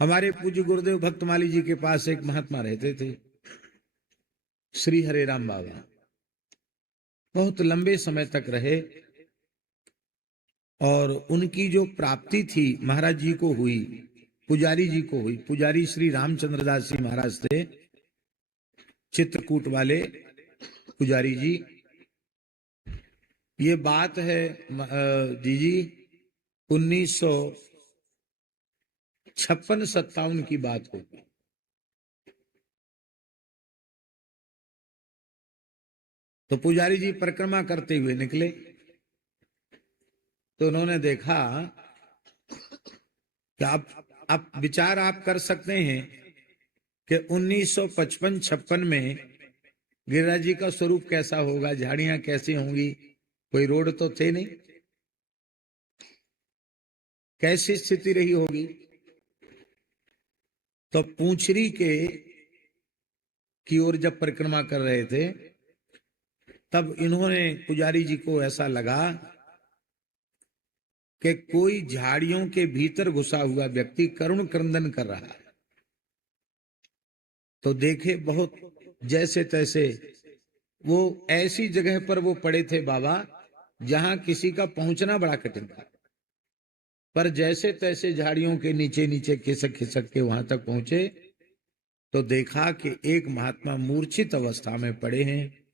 हमारे पूज्य गुरुदेव भक्तमाली जी के पास एक महात्मा रहते थे, श्री हरे राम बाबा। बहुत लंबे समय तक रहे और उनकी जो प्राप्ति थी महाराज जी को हुई, पुजारी जी को हुई। पुजारी श्री रामचंद्र दास जी महाराज थे, चित्रकूट वाले पुजारी जी। ये बात है जी 1956-57 की बात होगी। तो पुजारी जी परिक्रमा करते हुए निकले तो उन्होंने देखा कि आप विचार आप कर सकते हैं कि 1955-56 में गिरिराज जी का स्वरूप कैसा होगा, झाड़ियां कैसी होंगी, कोई रोड तो थे नहीं, कैसी स्थिति रही होगी। तो पूंछरी के की ओर जब परिक्रमा कर रहे थे तब इन्होंने पुजारी जी को ऐसा लगा कि कोई झाड़ियों के भीतर घुसा हुआ व्यक्ति करुण क्रंदन कर रहा है। तो देखे बहुत जैसे तैसे वो ऐसी जगह पर वो पड़े थे बाबा जहां किसी का पहुंचना बड़ा कठिन था, पर जैसे तैसे झाड़ियों के नीचे नीचे खिसक खिसक के वहां तक पहुंचे तो देखा कि एक महात्मा मूर्छित अवस्था में पड़े हैं।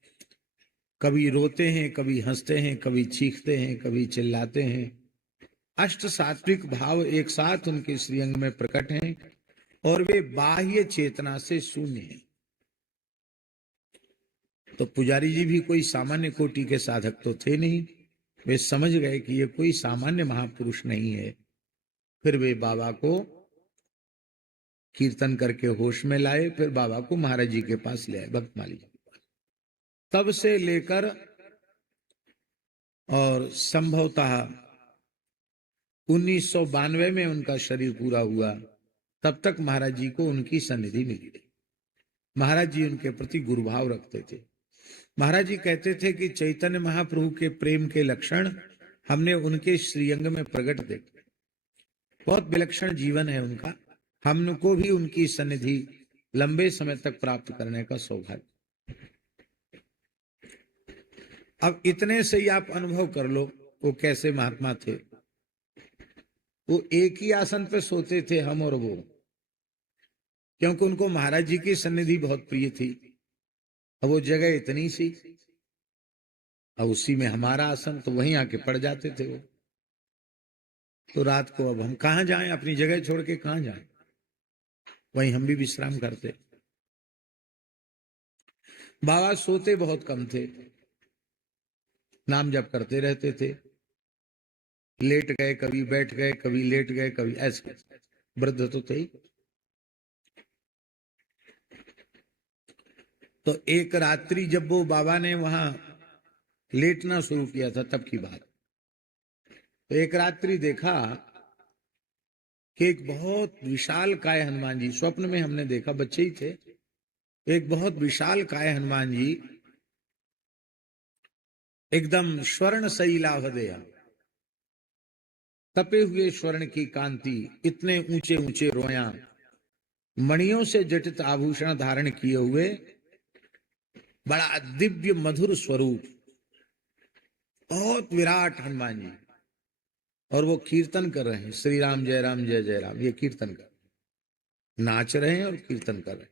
कभी रोते हैं, कभी हंसते हैं, कभी चीखते हैं, कभी चिल्लाते हैं। अष्ट सात्विक भाव एक साथ उनके श्रीअंग में प्रकट हैं और वे बाह्य चेतना से शून्य हैं। तो पुजारी जी भी कोई सामान्य कोटि के साधक तो थे नहीं, वे समझ गए कि ये कोई सामान्य महापुरुष नहीं है। फिर वे बाबा को कीर्तन करके होश में लाए, फिर बाबा को महाराज जी के पास ले आए, भक्तमाली जी के पास। तब से लेकर और संभवतः 1992 में उनका शरीर पूरा हुआ, तब तक महाराज जी को उनकी सन्निधि मिली। महाराज जी उनके प्रति गुरुभाव रखते थे। महाराज जी कहते थे कि चैतन्य महाप्रभु के प्रेम के लक्षण हमने उनके श्रीअंग में प्रकट देखे। बहुत विलक्षण जीवन है उनका, हमको भी उनकी सन्निधि लंबे समय तक प्राप्त करने का सौभाग्य। अब इतने से ही आप अनुभव कर लो वो कैसे महात्मा थे। वो एक ही आसन पे सोते थे, हम और वो, क्योंकि उनको महाराज जी की सन्निधि बहुत प्रिय थी। अब वो जगह इतनी सी, अब उसी में हमारा आसन, तो वहीं आके पड़ जाते थे वो। तो रात को अब हम कहां जाएं, अपनी जगह छोड़ के कहां जाएं, वहीं हम भी विश्राम करते। बाबा सोते बहुत कम थे, नाम जप करते रहते थे। लेट गए, कभी बैठ गए, कभी लेट गए, कभी ऐसे। वृद्ध तो थे ही। तो एक रात्रि जब वो बाबा ने वहां लेटना शुरू किया था तब की बात। तो एक रात्रि देखा कि एक बहुत विशाल काय हनुमान जी, स्वप्न में हमने देखा, बच्चे ही थे, एक बहुत विशाल काय हनुमान जी एकदम स्वर्ण शैलाभदेय, तपे हुए स्वर्ण की कांति, इतने ऊंचे ऊंचे रोया, मणियों से जटित आभूषण धारण किए हुए, बड़ा दिव्य मधुर स्वरूप, बहुत विराट हनुमान जी। और वो कीर्तन कर रहे हैं, श्री राम जय राम जय जय राम, ये कीर्तन कर, नाच रहे हैं और कीर्तन कर रहे हैं।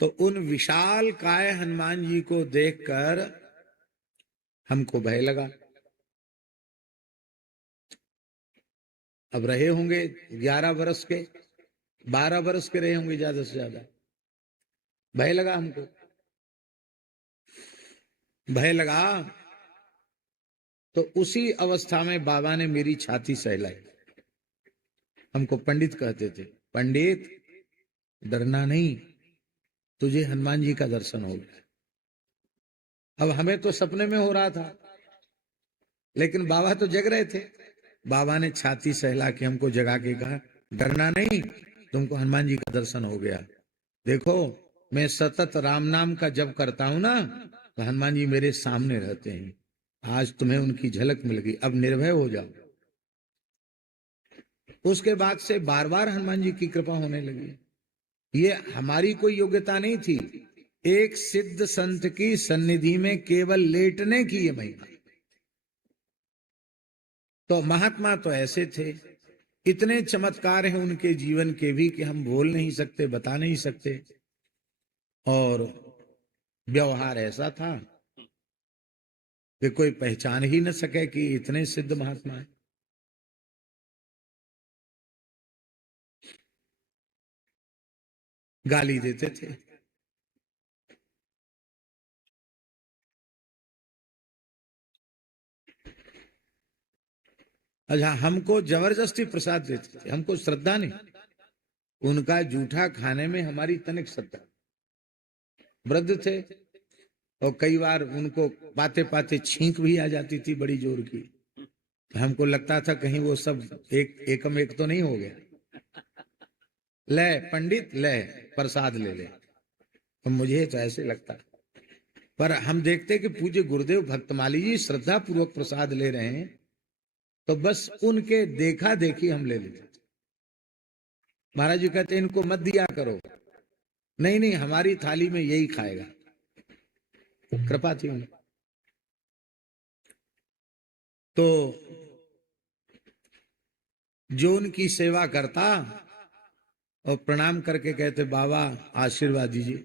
तो उन विशाल काय हनुमान जी को देखकर हमको भय लगा। अब रहे होंगे 11 वर्ष के, 12 वर्ष के रहे होंगे ज्यादा से ज्यादा। भय लगा हमको, भय लगा। तो उसी अवस्था में बाबा ने मेरी छाती सहलाई। हमको पंडित कहते थे, पंडित डरना नहीं, तुझे हनुमान जी का दर्शन हो गया। अब हमें तो सपने में हो रहा था, लेकिन बाबा तो जग रहे थे। बाबा ने छाती सहला के हमको जगा के कहा, डरना नहीं, तुमको हनुमान जी का दर्शन हो गया। देखो मैं सतत राम नाम का जप करता हूं ना, तो हनुमान जी मेरे सामने रहते हैं। आज तुम्हें उनकी झलक मिल गई, अब निर्भय हो जाओ। उसके बाद से बार बार हनुमान जी की कृपा होने लगी। ये हमारी कोई योग्यता नहीं थी, एक सिद्ध संत की सन्निधि में केवल लेटने की ये महिमा। तो महात्मा तो ऐसे थे, इतने चमत्कार हैं उनके जीवन के भी कि हम बोल नहीं सकते, बता नहीं सकते। और व्यवहार ऐसा था कि कोई पहचान ही न सके कि इतने सिद्ध महात्मा हैं। गाली देते थे। अच्छा, हमको जबरदस्ती प्रसाद देते थे, हमको श्रद्धा नहीं। उनका जूठा खाने में हमारी तनिक श्रद्धा। वृद्ध थे और कई बार उनको पाते पाते छींक भी आ जाती थी बड़ी जोर की। हमको लगता था कहीं वो सब एकम एक तो नहीं हो गया। ले पंडित ले प्रसाद ले ले, तो मुझे तो ऐसे लगता। पर हम देखते कि पूज्य गुरुदेव भक्तमाली जी श्रद्धा पूर्वक प्रसाद ले रहे हैं, तो बस उनके देखा देखी हम ले लेते। महाराज जी कहते इनको मत दिया करो, नहीं नहीं हमारी थाली में यही खाएगा। कृपा थी उन्हें। तो जो उनकी सेवा करता और प्रणाम करके कहते बाबा आशीर्वाद दीजिए,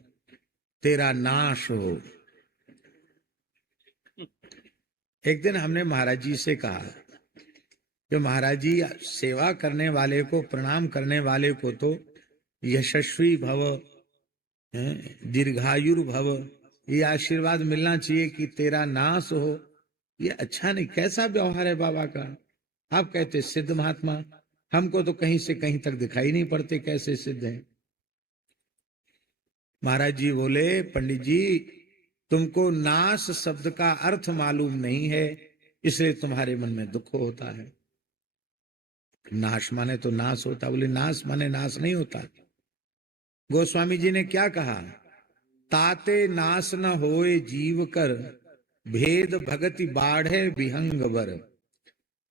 तेरा नाश हो। एक दिन हमने महाराज जी से कहा कि महाराज जी सेवा करने वाले को, प्रणाम करने वाले को तो यशस्वी भव, दीर्घायुर भव, ये आशीर्वाद मिलना चाहिए कि तेरा नाश हो। ये अच्छा नहीं, कैसा व्यवहार है बाबा का। आप कहते सिद्ध महात्मा, हमको तो कहीं से कहीं तक दिखाई नहीं पड़ते कैसे सिद्ध हैं। महाराज जी बोले पंडित जी तुमको नाश शब्द का अर्थ मालूम नहीं है, इसलिए तुम्हारे मन में दुख होता है। नाश माने तो नाश होता, बोले नाश माने नाश नहीं होता। गोस्वामी जी ने क्या कहा, ताते नाश न होए जीव कर, भेद भगति बाढ़े विहंग वर।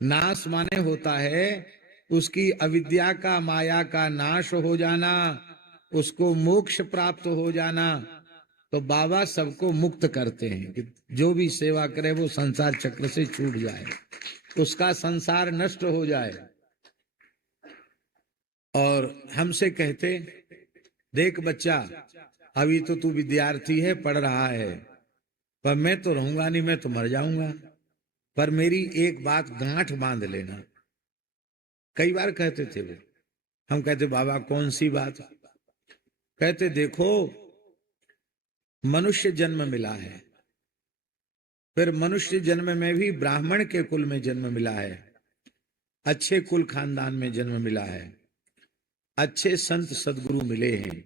नाश माने होता है उसकी अविद्या का, माया का नाश हो जाना, उसको मोक्ष प्राप्त हो जाना। तो बाबा सबको मुक्त करते हैं कि जो भी सेवा करे वो संसार चक्र से छूट जाए, उसका संसार नष्ट हो जाए। और हमसे कहते देख बच्चा, अभी तो तू विद्यार्थी है, पढ़ रहा है, पर मैं तो रहूंगा नहीं, मैं तो मर जाऊंगा, पर मेरी एक बात गांठ बांध लेना। कई बार कहते थे वो। हम कहते बाबा कौन सी बात। कहते देखो मनुष्य जन्म मिला है, फिर मनुष्य जन्म में भी ब्राह्मण के कुल में जन्म मिला है, अच्छे कुल खानदान में जन्म मिला है, अच्छे संत सदगुरु मिले हैं।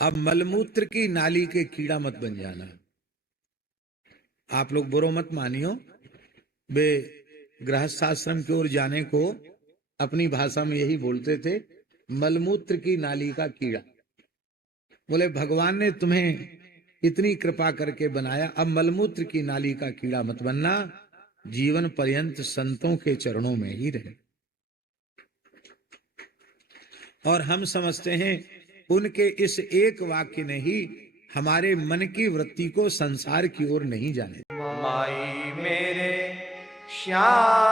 अब मलमूत्र की नाली के कीड़ा मत बन जाना। आप लोग बुरो मत मानियो, वे गृहस्थाश्रम की ओर जाने को अपनी भाषा में यही बोलते थे, मलमूत्र की नाली का कीड़ा। बोले भगवान ने तुम्हें इतनी कृपा करके बनाया, अब मलमूत्र की नाली का कीड़ा मत बनना, जीवन पर्यंत संतों के चरणों में ही रहे। और हम समझते हैं उनके इस एक वाक्य ने ही हमारे मन की वृत्ति को संसार की ओर नहीं जाने। माई मेरे श्याम